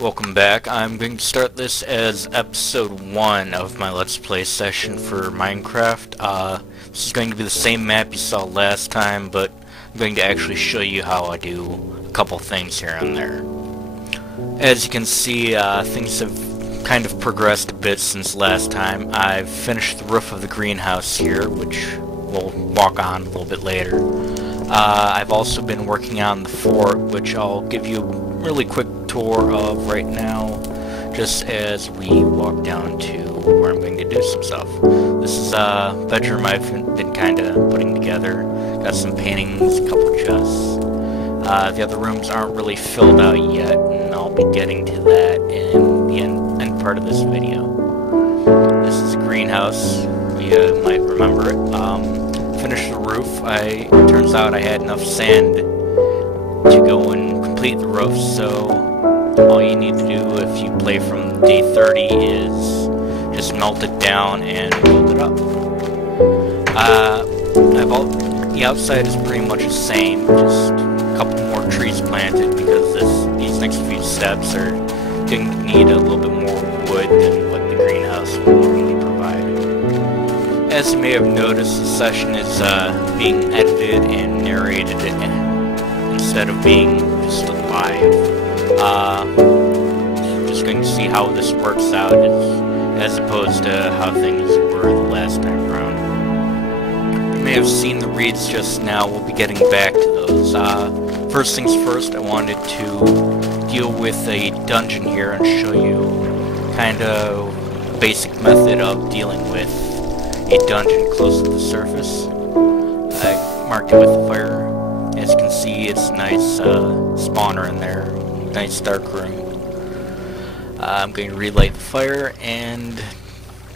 Welcome back. I'm going to start this as episode 1 of my Let's Play session for Minecraft. This is going to be the same map you saw last time, but I'm going to actually show you how I do a couple things here and there. As you can see, things have kind of progressed a bit since last time. I've finished the roof of the greenhouse here, which we'll walk on a little bit later. I've also been working on the fort, which I'll give you a really quick tour of right now, just as we walk down to where I'm going to do some stuff. This is a bedroom I've been kind of putting together. Got some paintings, a couple chests. The other rooms aren't really filled out yet, and I'll be getting to that in the end part of this video. This is a greenhouse. You might remember it. Finished the roof. It turns out I had enough sand to go and complete the roof, so all you need to do if you play from day 30 is just melt it down and build it up. The outside is pretty much the same, just a couple more trees planted because these next few steps are going to need a little bit more wood than what the greenhouse will normally provide. As you may have noticed, the session is being edited and narrated instead of being just live. Just going to see how this works out as opposed to how things were the last time around. You may have seen the reeds just now. We'll be getting back to those. First things first, I wanted to deal with a dungeon here and show you kind of a basic method of dealing with a dungeon close to the surface. I marked it with a fire. As you can see, it's a nice spawner in there, nice dark room. I'm going to relight the fire and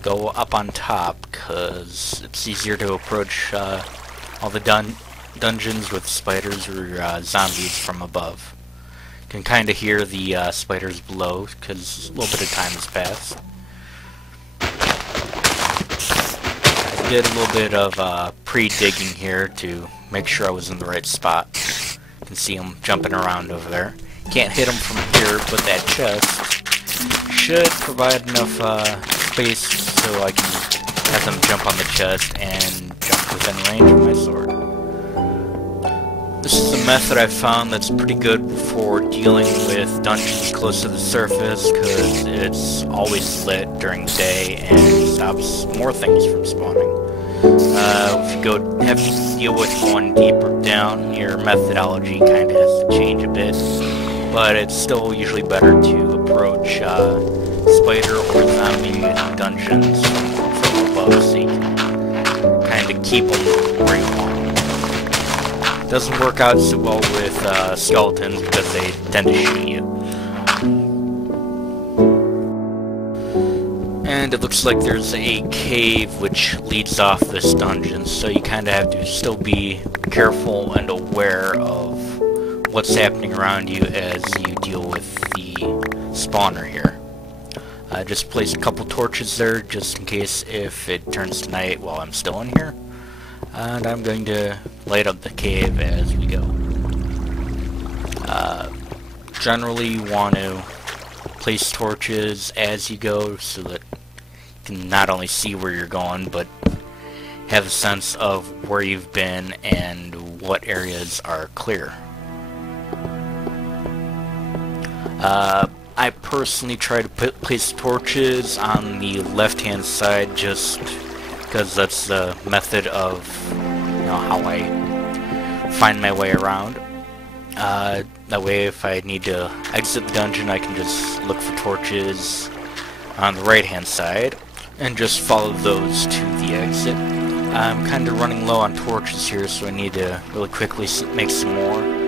go up on top because it's easier to approach all the dungeons with spiders or zombies from above. You can kind of hear the spiders below because a little bit of time has passed. I did a little bit of pre-digging here to make sure I was in the right spot. You can see them jumping around over there. Can't hit them from here, but that chest should provide enough space so I can have them jump on the chest and jump within range of my sword. This is a method I've found that's pretty good for dealing with dungeons close to the surface because it's always lit during the day and stops more things from spawning. If you have to deal with going deeper down, your methodology kind of has to change a bit, but it's still usually better to approach spider or zombie dungeons from above so you can kind of keep them where you want them. Doesn't work out so well with skeletons because they tend to shoot you. And it looks like there's a cave which leads off this dungeon, so you kind of have to still be careful and aware of what's happening around you as you deal with the spawner here. Just place a couple torches there just in case if it turns to night while I'm still in here. And I'm going to light up the cave as we go. Generally you want to place torches as you go so that you can not only see where you're going, but have a sense of where you've been and what areas are clear. I personally try to place torches on the left-hand side just because that's the method of how I find my way around. That way if I need to exit the dungeon I can just look for torches on the right-hand side and just follow those to the exit. I'm kind of running low on torches here, so I need to really quickly make some more.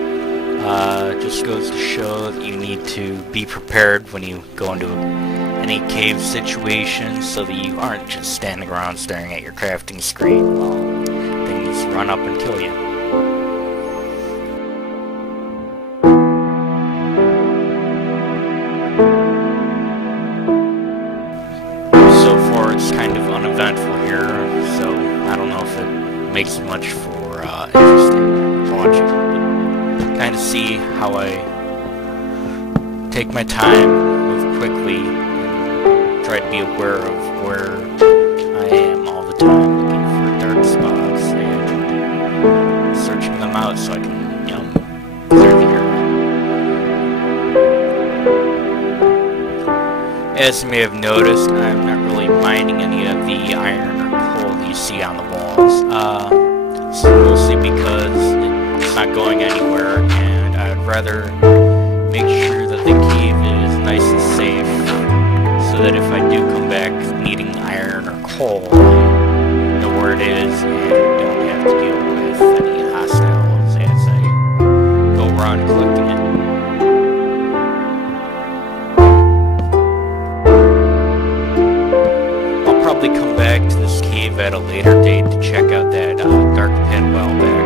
Just goes to show that you need to be prepared when you go into any cave situation so that you aren't just standing around staring at your crafting screen while things run up and kill you. So far it's kind of uneventful here, so I don't know if it makes much for interesting watching. Kind of see how I take my time, move quickly, and try to be aware of where I am all the time, looking for dark spots and searching them out so I can, clear the area. As you may have noticed, I'm not really minding any of the iron or coal that you see on the walls. It's mostly because it's not going anywhere, and I'd rather make sure that the cave is nice and safe, so that if I do come back needing iron or coal, I know where it is and don't have to deal with any hostiles as I go around collecting it. I'll probably come back to this cave at a later date to check out that dark pit a while back.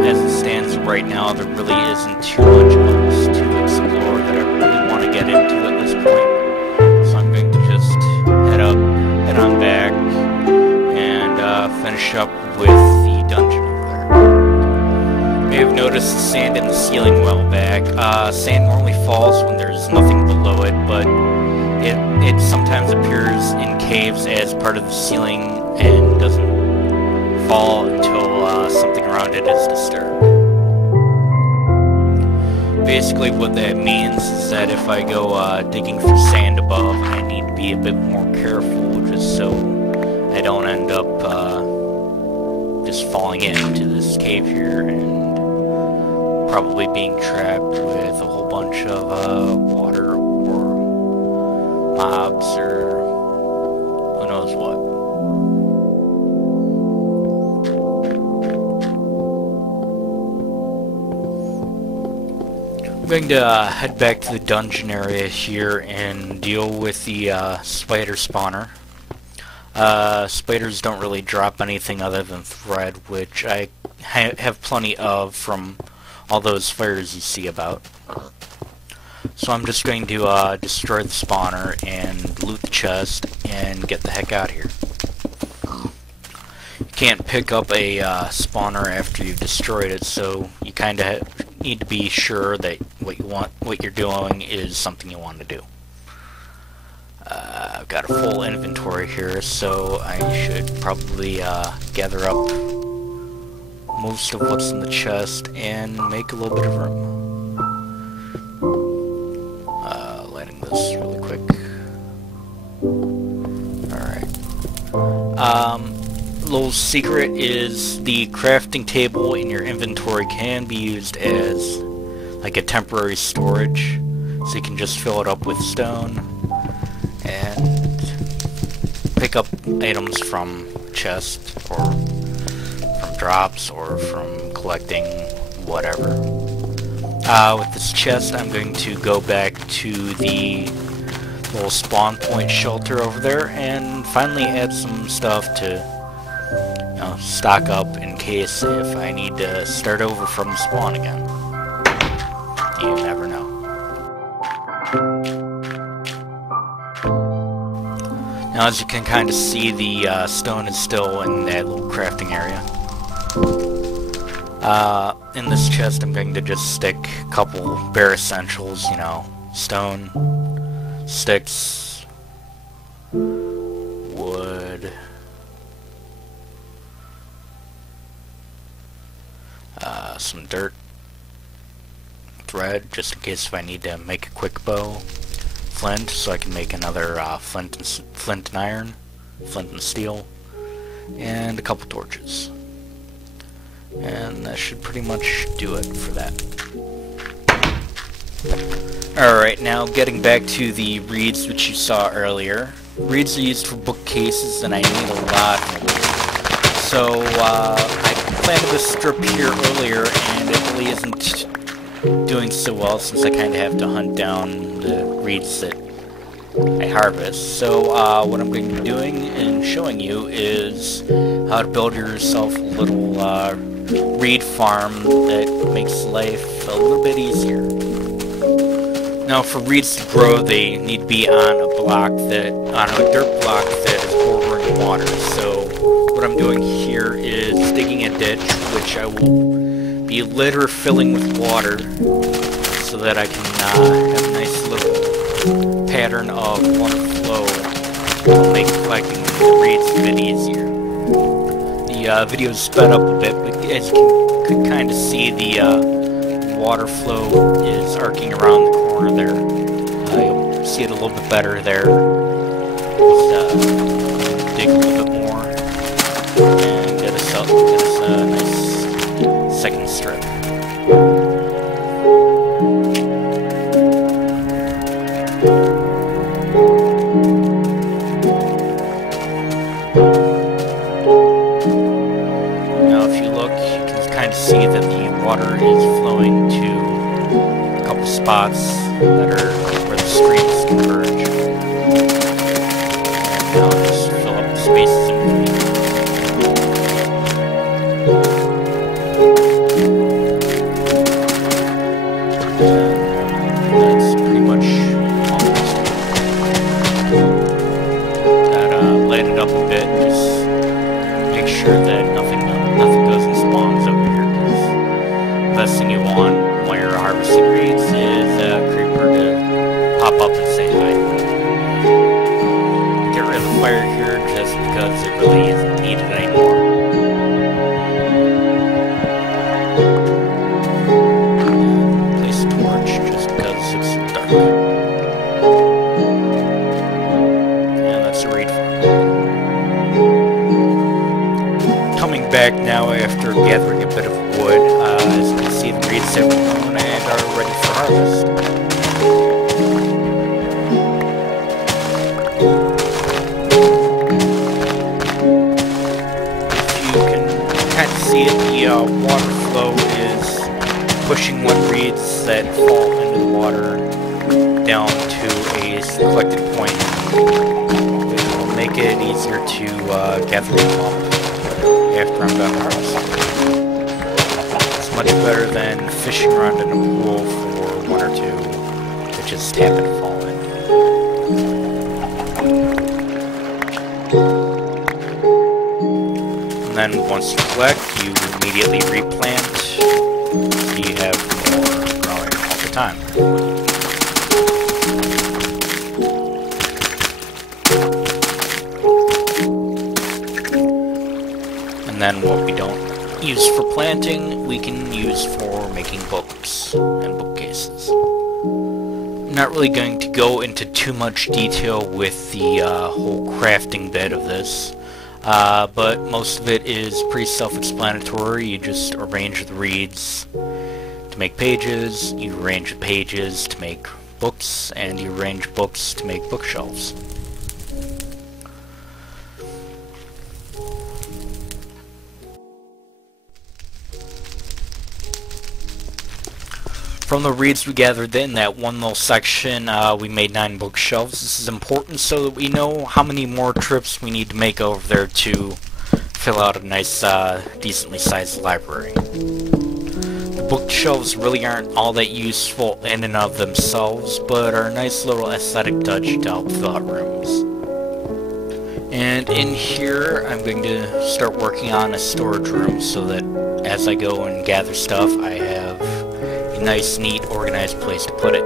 As it stands right now, there really isn't too much else to explore that I really want to get into at this point. So I'm going to just head on back, and finish up with the dungeon over there. You may have noticed the sand in the ceiling a while back. Sand normally falls when there's nothing below it, but it sometimes appears in caves as part of the ceiling and doesn't fall until something around it is disturbed. Basically what that means is that if I go digging for sand above, I need to be a bit more careful just so I don't end up just falling into this cave here and probably being trapped with a whole bunch of water or mobs or who knows what. I'm going to head back to the dungeon area here and deal with the spider spawner. Spiders don't really drop anything other than thread, which I have plenty of from all those fires you see about. So I'm just going to destroy the spawner and loot the chest and get the heck out of here. You can't pick up a spawner after you've destroyed it, so you kind of need to be sure that what you're doing is something you want to do. I've got a full inventory here, so I should probably gather up most of what's in the chest and make a little bit of room. Lighting this really quick. Alright. Little secret is the crafting table in your inventory can be used as like a temporary storage, so you can just fill it up with stone and pick up items from chest or from drops or from collecting whatever. With this chest, I'm going to go back to the little spawn point shelter over there and finally add some stuff to stock up in case if I need to start over from spawn again. You never know. Now, as you can kind of see, the stone is still in that little crafting area. In this chest, I'm going to just stick a couple bare essentials, stone, sticks, wood, some dirt, thread, just in case if I need to make a quick bow, flint, so I can make another flint and iron, flint and steel, and a couple torches. And that should pretty much do it for that. Alright, now getting back to the reeds which you saw earlier. Reeds are used for bookcases and I need a lot more. So I planted this strip here earlier and it really isn't doing so well since I kind of have to hunt down the reeds that I harvest. So what I'm going to be doing and showing you is how to build yourself a little reed farm that makes life a little bit easier. Now, for reeds to grow, they need to be on a dirt block that is bordering water. So what I'm doing here is digging a ditch, which I will be later filling with water, so that I can have a nice little pattern of water flow. It'll make collecting the reeds a bit easier. The video is sped up a bit, but as you can kind of see, the water flow is arcing around the corner there. You'll see it a little bit better there. Just dig a little bit more and get us a nice second strip. Now if you look, you can kind of see that the water is flowing to a couple spots that are where the streams converge. And now just fill up the spaces in between. That's pretty much almost that. Light it up a bit, just make sure that nothing goes and spawns over here, because the best thing you want while you're harvesting reeds is a creeper to pop up and say hi. Get rid of the fire here just because it really isn't needed anymore. Place a torch just because it's dark. And that's a reed farm. Coming back now after gathering a bit of wood, as you can see, the reeds have grown and are ready for harvest. If you can kind of see it, the water flow is pushing one reeds that fall into the water down to a collected point, which will make it easier to gather them up after I'm done harvesting. It's much better than fishing around in a pool for one or two that just happen to fall in. And then once you collect, you immediately replant, so you have more growing all the time. And then what we don't use for planting, we can use for making books and bookcases. I'm not really going to go into too much detail with the whole crafting bit of this, but most of it is pretty self-explanatory. You just arrange the reeds to make pages, you arrange the pages to make books, and you arrange books to make bookshelves. From the reeds we gathered in that one little section, we made 9 bookshelves. This is important so that we know how many more trips we need to make over there to fill out a nice, decently sized library. The bookshelves really aren't all that useful in and of themselves, but are a nice little aesthetic touch to help fill out rooms. And in here, I'm going to start working on a storage room so that as I go and gather stuff, I have nice, neat, organized place to put it.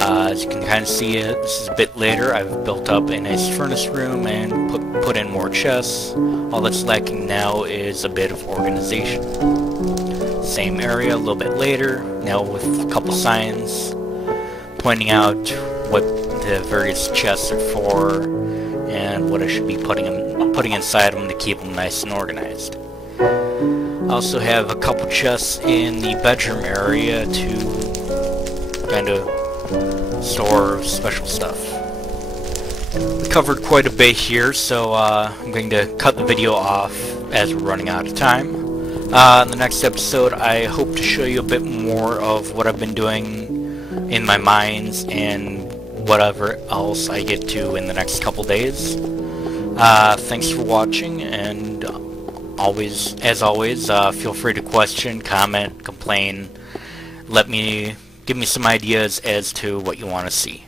As you can kind of see, this is a bit later. I've built up a nice furnace room and put in more chests. All that's lacking now is a bit of organization. Same area a little bit later, now with a couple signs pointing out what the various chests are for and what I should be putting inside them to keep them nice and organized. I also have a couple chests in the bedroom area to kind of store special stuff. We covered quite a bit here, so I'm going to cut the video off as we're running out of time. In the next episode, I hope to show you a bit more of what I've been doing in my mines and whatever else I get to in the next couple days. Thanks for watching, and as always, feel free to question, comment, complain, give me some ideas as to what you want to see.